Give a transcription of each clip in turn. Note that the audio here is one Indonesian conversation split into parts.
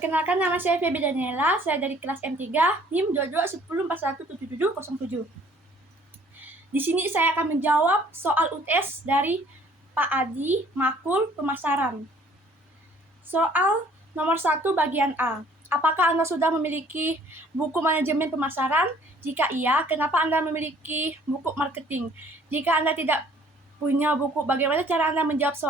Perkenalkan, nama saya Feby Daniela, saya dari kelas M3, NIM 2210417707. Di sini saya akan menjawab soal UTS dari Pak Adi, Makul, Pemasaran. Soal nomor 1 bagian A. Apakah Anda sudah memiliki buku manajemen pemasaran? Jika iya, kenapa Anda memiliki buku marketing? Jika Anda tidak punya buku, bagaimana cara Anda menjawab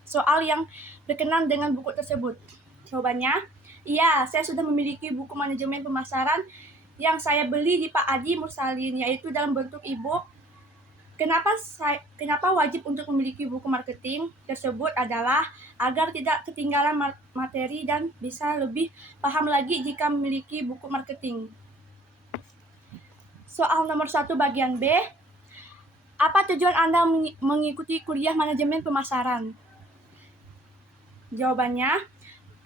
soal yang berkenan dengan buku tersebut? Jawabannya, iya, saya sudah memiliki buku manajemen pemasaran yang saya beli di Pak Adi Mursalin, yaitu dalam bentuk e-book. Kenapa wajib untuk memiliki buku marketing tersebut adalah agar tidak ketinggalan materi dan bisa lebih paham lagi jika memiliki buku marketing. Soal nomor 1 bagian B. Apa tujuan Anda mengikuti kuliah manajemen pemasaran? Jawabannya,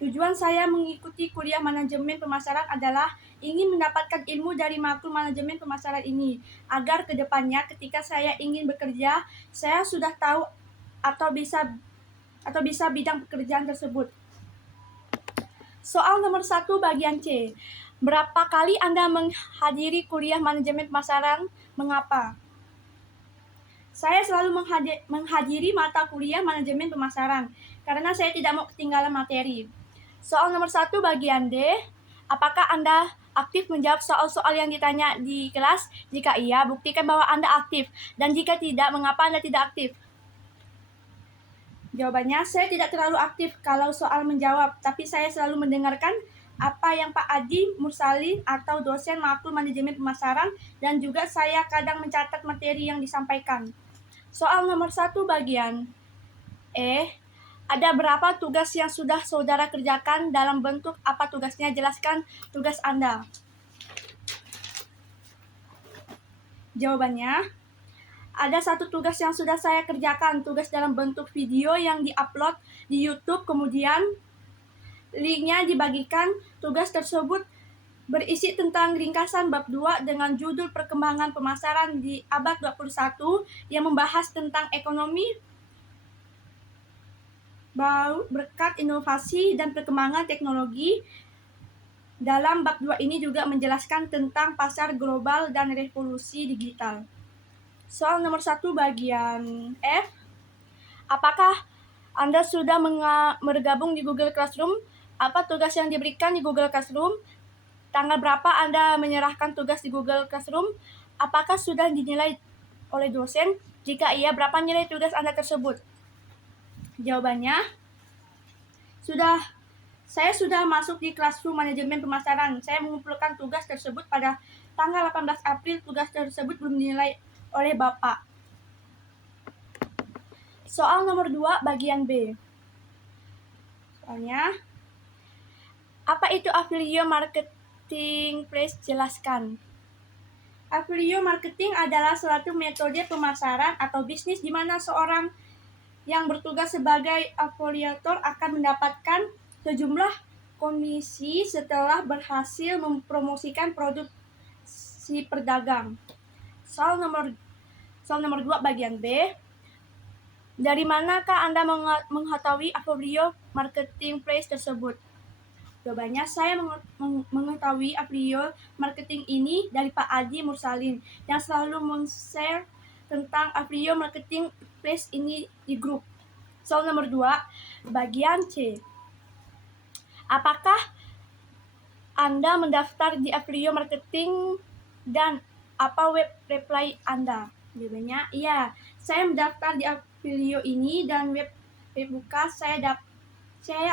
tujuan saya mengikuti kuliah manajemen pemasaran adalah ingin mendapatkan ilmu dari makul manajemen pemasaran ini, agar kedepannya ketika saya ingin bekerja, saya sudah tahu atau bisa bidang pekerjaan tersebut. Soal nomor 1 bagian C. Berapa kali Anda menghadiri kuliah manajemen pemasaran? Mengapa? Saya selalu menghadiri mata kuliah manajemen pemasaran karena saya tidak mau ketinggalan materi. Soal nomor 1 bagian D. Apakah Anda aktif menjawab soal-soal yang ditanya di kelas? Jika iya, buktikan bahwa Anda aktif. Dan jika tidak, mengapa Anda tidak aktif? Jawabannya, saya tidak terlalu aktif kalau soal menjawab, tapi saya selalu mendengarkan apa yang Pak Adi Mursalin atau dosen makul manajemen pemasaran, dan juga saya kadang mencatat materi yang disampaikan. Soal nomor 1 bagian E. Ada berapa tugas yang sudah saudara kerjakan? Dalam bentuk apa tugasnya? Jelaskan tugas Anda. Jawabannya, ada 1 tugas yang sudah saya kerjakan, tugas dalam bentuk video yang diupload di YouTube, kemudian linknya dibagikan. Tugas tersebut berisi tentang ringkasan bab 2 dengan judul Perkembangan Pemasaran di Abad 21 yang membahas tentang ekonomi baru berkat inovasi dan perkembangan teknologi. Dalam bab 2 ini juga menjelaskan tentang pasar global dan revolusi digital. Soal nomor 1 bagian F. Apakah Anda sudah bergabung di Google Classroom? Apa tugas yang diberikan di Google Classroom? Tanggal berapa Anda menyerahkan tugas di Google Classroom? Apakah sudah dinilai oleh dosen? Jika iya, berapa nilai tugas Anda tersebut? Jawabannya, saya sudah masuk di Classroom manajemen pemasaran. Saya mengumpulkan tugas tersebut pada tanggal 18 April. Tugas tersebut belum dinilai oleh Bapak. Soal nomor 2 bagian B. Soalnya, apa itu affiliate marketing? Please jelaskan. Affiliate marketing adalah suatu metode pemasaran atau bisnis di mana seorang yang bertugas sebagai afiliator akan mendapatkan sejumlah komisi setelah berhasil mempromosikan produk si pedagang. Soal nomor 2 bagian B. Dari manakah Anda mengetahui affiliate marketing place tersebut? Jawabannya, saya mengetahui affiliate marketing ini dari Pak Adi Mursalin yang selalu men-share tentang affiliate marketing place ini di grup. Soal nomor 2 bagian C. Apakah Anda mendaftar di affiliate marketing dan apa web reply Anda? Jawabannya, iya. Saya mendaftar di affiliate ini dan web buka saya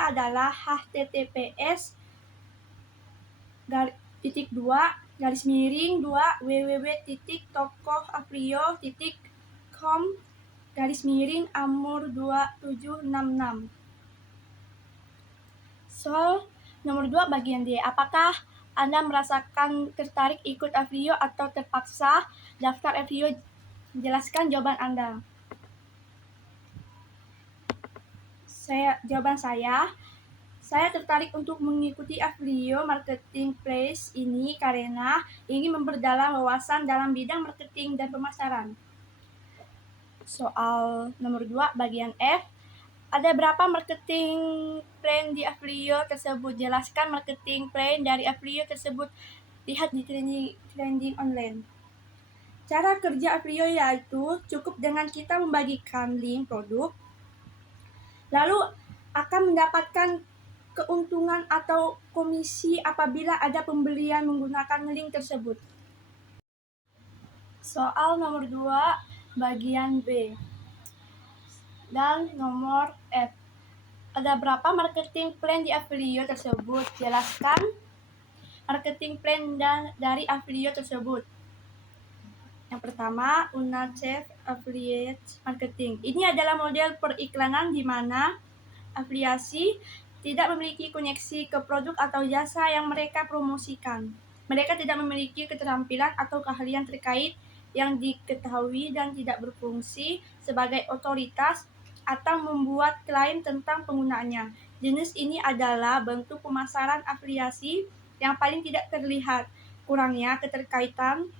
adalah https://www.tokohaffiliate.com/amur2766. Soal nomor 2 bagian D. Apakah Anda merasakan tertarik ikut affiliate atau terpaksa daftar affiliate? Jelaskan jawaban Anda. Jawaban saya tertarik untuk mengikuti affiliate marketing place ini karena ingin memperdalam wawasan dalam bidang marketing dan pemasaran. Soal nomor 2 bagian F. Ada berapa marketing plan di Aplio tersebut? Jelaskan marketing plan dari Aplio tersebut. Lihat di trending online. Cara kerja Aplio yaitu cukup dengan kita membagikan link produk, lalu akan mendapatkan keuntungan atau komisi apabila ada pembelian menggunakan link tersebut. Soal nomor 2, bagian B. Dan nomor F. Ada berapa marketing plan di Aplio tersebut? Jelaskan marketing plan dari Aplio tersebut. Yang pertama, UNACEF Affiliate Marketing. Ini adalah model periklanan di mana afiliasi tidak memiliki koneksi ke produk atau jasa yang mereka promosikan. Mereka tidak memiliki keterampilan atau keahlian terkait yang diketahui dan tidak berfungsi sebagai otoritas atau membuat klaim tentang penggunaannya. Jenis ini adalah bentuk pemasaran afiliasi yang paling tidak terlihat. Kurangnya keterkaitan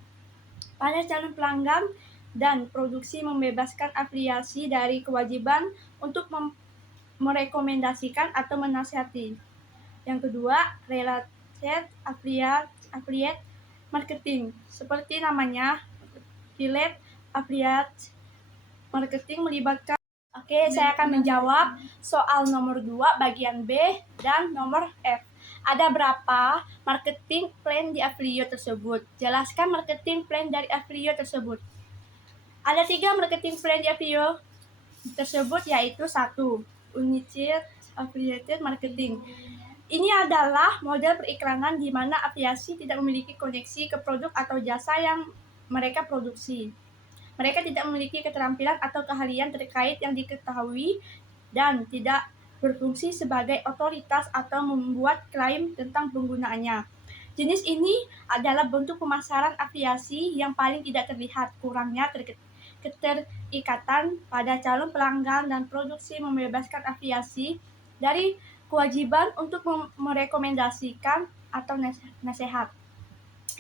pada calon pelanggan dan produksi membebaskan afiliasi dari kewajiban untuk merekomendasikan atau menasihati. Yang kedua, related affiliate marketing. Seperti namanya, relate affiliate marketing melibatkan. Oke, saya akan menjawab soal nomor 2 bagian B dan nomor F. Ada berapa marketing plan di Aplio tersebut? Jelaskan marketing plan dari Aplio tersebut. Ada 3 marketing plan di Aplio tersebut, yaitu 1. United Affiliated Marketing. Ini adalah model periklanan di mana afiliasi tidak memiliki koneksi ke produk atau jasa yang mereka produksi. Mereka tidak memiliki keterampilan atau keahlian terkait yang diketahui dan tidak berfungsi sebagai otoritas atau membuat klaim tentang penggunaannya. Jenis ini adalah bentuk pemasaran afiliasi yang paling tidak terlihat. Kurangnya keterikatan pada calon pelanggan dan produksi membebaskan afiliasi dari kewajiban untuk merekomendasikan atau nasihat.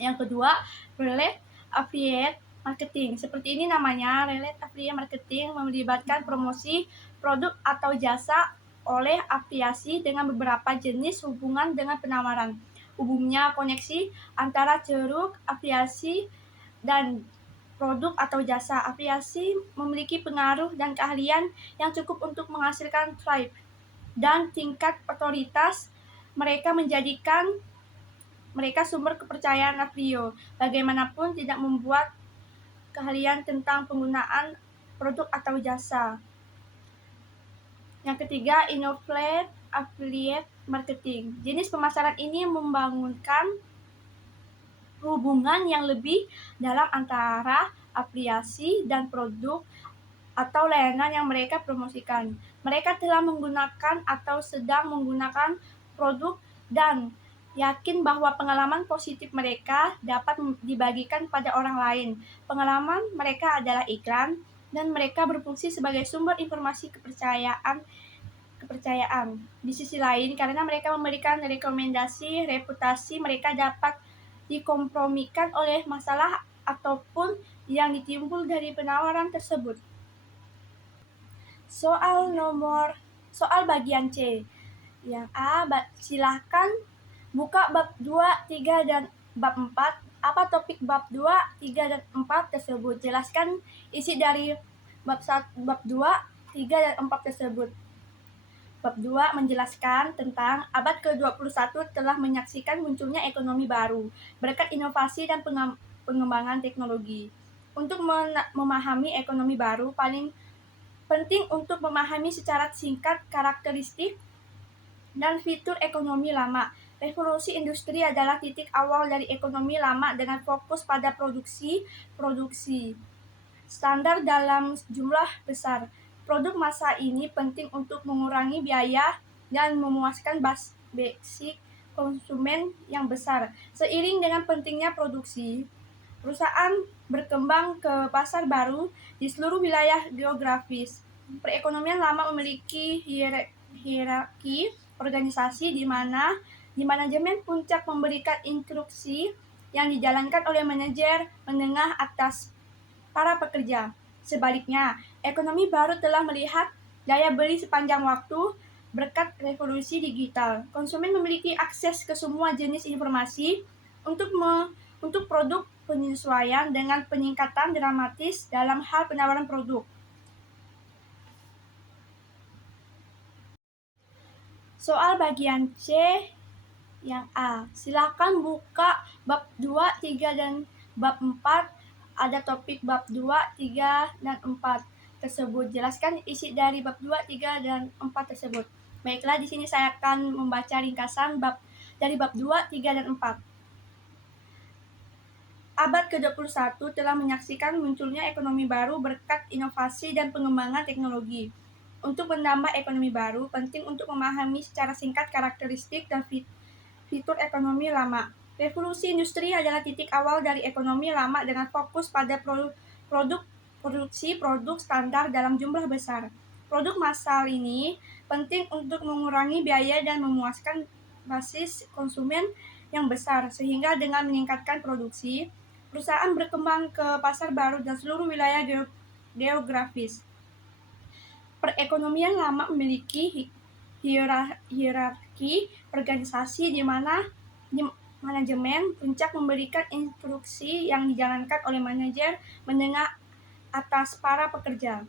Yang kedua, relate affiliate marketing. Seperti ini namanya, relate affiliate marketing melibatkan promosi produk atau jasa oleh afiliasi dengan beberapa jenis hubungan dengan penawaran. Umumnya koneksi antara ceruk afiliasi dan produk atau jasa. Afiliasi memiliki pengaruh dan keahlian yang cukup untuk menghasilkan tribe dan tingkat otoritas mereka menjadikan mereka sumber kepercayaan Aplio. Bagaimanapun tidak membuat keahlian tentang penggunaan produk atau jasa. Yang ketiga, innovate affiliate marketing. Jenis pemasaran ini membangunkan hubungan yang lebih dalam antara afiliasi dan produk atau layanan yang mereka promosikan. Mereka telah menggunakan atau sedang menggunakan produk dan yakin bahwa pengalaman positif mereka dapat dibagikan pada orang lain. Pengalaman mereka adalah iklan dan mereka berfungsi sebagai sumber informasi kepercayaan. Di sisi lain, karena mereka memberikan rekomendasi, reputasi mereka dapat dikompromikan oleh masalah ataupun yang ditimbul dari penawaran tersebut. Soal bagian C. Yang A, silahkan buka bab 2, 3, dan bab 4. Apa topik bab 2, 3, dan 4 tersebut? Jelaskan isi dari bab 2, 3, dan 4 tersebut. Bab 2 menjelaskan tentang abad ke-21 telah menyaksikan munculnya ekonomi baru berkat inovasi dan pengembangan teknologi. Untuk memahami ekonomi baru, paling penting untuk memahami secara singkat karakteristik dan fitur ekonomi lama. Revolusi industri adalah titik awal dari ekonomi lama dengan fokus pada produksi standar dalam jumlah besar. Produk masa ini penting untuk mengurangi biaya dan memuaskan basic konsumen yang besar. Seiring dengan pentingnya produksi, perusahaan berkembang ke pasar baru di seluruh wilayah geografis. Perekonomian lama memiliki hierarki organisasi di mana di manajemen puncak memberikan instruksi yang dijalankan oleh manajer menengah atas para pekerja. Sebaliknya, ekonomi baru telah melihat daya beli sepanjang waktu berkat revolusi digital. Konsumen memiliki akses ke semua jenis informasi untuk produk penyesuaian dengan peningkatan dramatis dalam hal penawaran produk. Soal bagian C yang A. Silakan buka bab 2, 3, dan bab 4. Ada topik bab 2, 3, dan 4 tersebut. Jelaskan isi dari bab 2, 3, dan 4 tersebut. Baiklah, di sini saya akan membaca ringkasan dari bab 2, 3, dan 4. Abad ke-21 telah menyaksikan munculnya ekonomi baru berkat inovasi dan pengembangan teknologi. Untuk menambah ekonomi baru, penting untuk memahami secara singkat karakteristik dan fitur ekonomi lama. Revolusi industri adalah titik awal dari ekonomi lama dengan fokus pada produksi produk standar dalam jumlah besar. Produk massal ini penting untuk mengurangi biaya dan memuaskan basis konsumen yang besar, sehingga dengan meningkatkan produksi, perusahaan berkembang ke pasar baru dan seluruh wilayah geografis. Perekonomian lama memiliki hierarki organisasi di mana manajemen puncak memberikan instruksi yang dijalankan oleh manajer menengah atas para pekerja.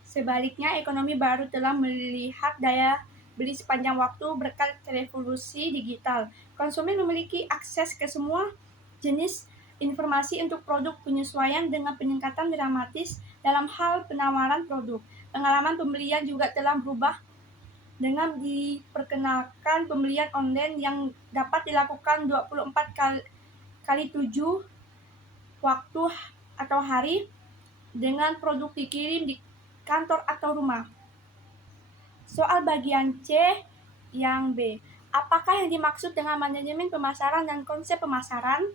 Sebaliknya, ekonomi baru telah melihat daya beli sepanjang waktu berkat revolusi digital. Konsumen memiliki akses ke semua jenis informasi untuk produk penyesuaian dengan peningkatan dramatis dalam hal penawaran produk. Pengalaman pembelian juga telah berubah dengan diperkenalkan pembelian online yang dapat dilakukan 24 kali 7 waktu atau hari dengan produk dikirim di kantor atau rumah. Soal bagian C yang B. Apakah yang dimaksud dengan manajemen pemasaran dan konsep pemasaran?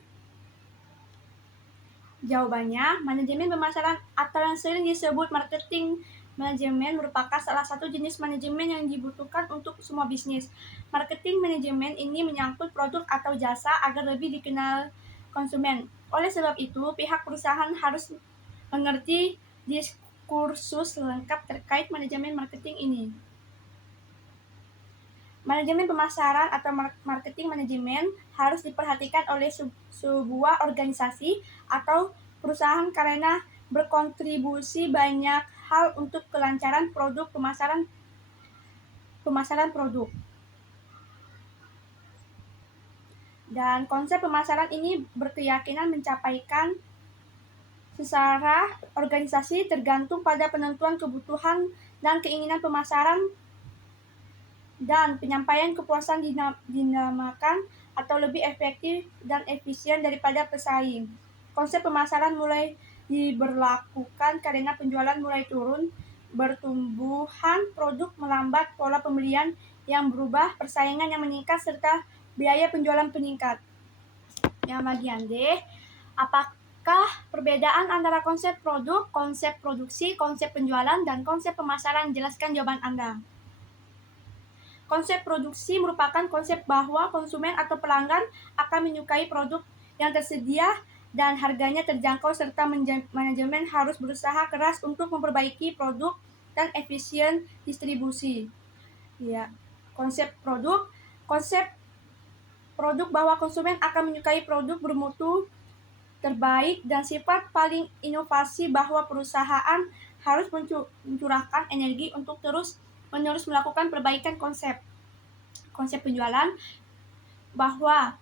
Jawabannya, manajemen pemasaran atau yang sering disebut marketing manajemen merupakan salah satu jenis manajemen yang dibutuhkan untuk semua bisnis. Marketing manajemen ini menyangkut produk atau jasa agar lebih dikenal konsumen. Oleh sebab itu, pihak perusahaan harus mengerti diskursus lengkap terkait manajemen marketing ini. Manajemen pemasaran atau marketing manajemen harus diperhatikan oleh sebuah organisasi atau perusahaan karena berkontribusi banyak hal untuk kelancaran pemasaran produk. Dan konsep pemasaran ini berkeyakinan mencapaikan secara organisasi tergantung pada penentuan kebutuhan dan keinginan pemasaran dan penyampaian kepuasan dinamakan atau lebih efektif dan efisien daripada pesaing. Konsep pemasaran mulai diberlakukan karena penjualan mulai turun, bertumbuhan produk melambat, pola pembelian yang berubah, persaingan yang meningkat, serta biaya penjualan meningkat. Yang bagian D, apakah perbedaan antara konsep produk, konsep produksi, konsep penjualan, dan konsep pemasaran? Jelaskan jawaban Anda. Konsep produksi merupakan konsep bahwa konsumen atau pelanggan akan menyukai produk yang tersedia dan harganya terjangkau, serta manajemen harus berusaha keras untuk memperbaiki produk dan efisien distribusi. Ya, konsep produk bahwa konsumen akan menyukai produk bermutu terbaik dan sifat paling inovasi bahwa perusahaan harus mencurahkan energi untuk terus-menerus melakukan perbaikan konsep penjualan bahwa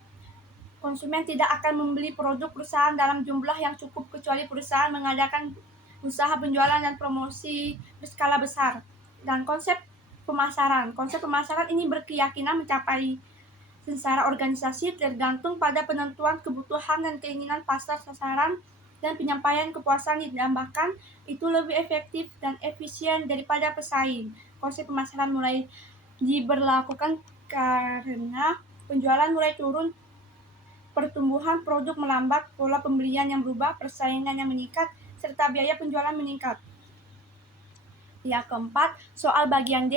konsumen tidak akan membeli produk perusahaan dalam jumlah yang cukup kecuali perusahaan mengadakan usaha penjualan dan promosi berskala besar. Dan konsep pemasaran ini berkeyakinan mencapai secara organisasi tergantung pada penentuan kebutuhan dan keinginan pasar sasaran dan penyampaian kepuasan ditambahkan itu lebih efektif dan efisien daripada pesaing. Konsep pemasaran mulai diberlakukan karena penjualan mulai turun, pertumbuhan produk melambat, pola pembelian yang berubah, persaingan yang meningkat, serta biaya penjualan meningkat. Yang keempat, soal bagian D.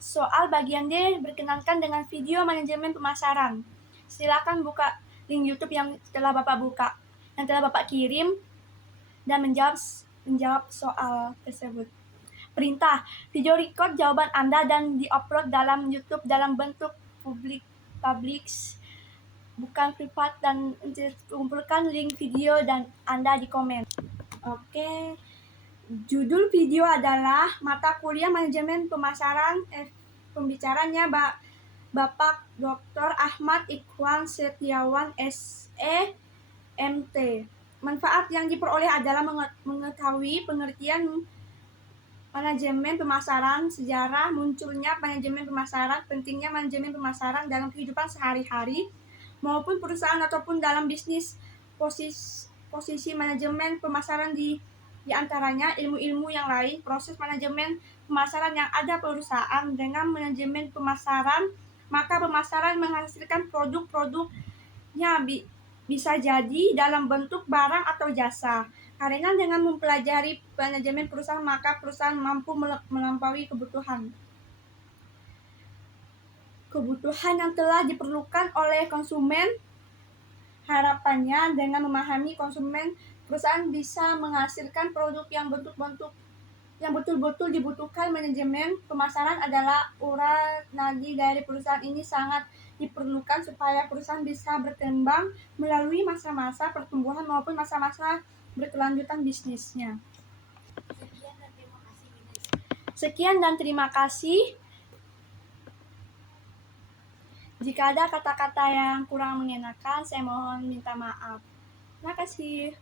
Soal bagian D berkenankan dengan video manajemen pemasaran. Silakan buka link YouTube yang telah Bapak kirim dan menjawab soal tersebut. perintah. Video record jawaban Anda dan diupload dalam YouTube dalam bentuk publik, bukan privat, dan kumpulkan link video dan Anda di komen. Oke. Judul video adalah Mata Kuliah Manajemen Pemasaran. Pembicaranya Bapak Dr. Ahmad Ikhwan Setiawan SE MT. Manfaat yang diperoleh adalah mengetahui pengertian manajemen pemasaran, sejarah munculnya manajemen pemasaran, pentingnya manajemen pemasaran dalam kehidupan sehari-hari maupun perusahaan ataupun dalam bisnis, posisi manajemen pemasaran di antaranya ilmu-ilmu yang lain, proses manajemen pemasaran yang ada perusahaan. Dengan manajemen pemasaran, maka pemasaran menghasilkan produk-produknya bisa jadi dalam bentuk barang atau jasa. Karena dengan mempelajari manajemen perusahaan, maka perusahaan mampu melampaui kebutuhan yang telah diperlukan oleh konsumen. Harapannya dengan memahami konsumen, perusahaan bisa menghasilkan produk yang betul-betul dibutuhkan. Manajemen pemasaran adalah urat nadi dari perusahaan. Ini sangat diperlukan supaya perusahaan bisa berkembang melalui masa-masa pertumbuhan maupun masa-masa berkelanjutan bisnisnya. Sekian dan terima kasih. Jika ada kata-kata yang kurang mengenakan, saya mohon minta maaf. Terima kasih.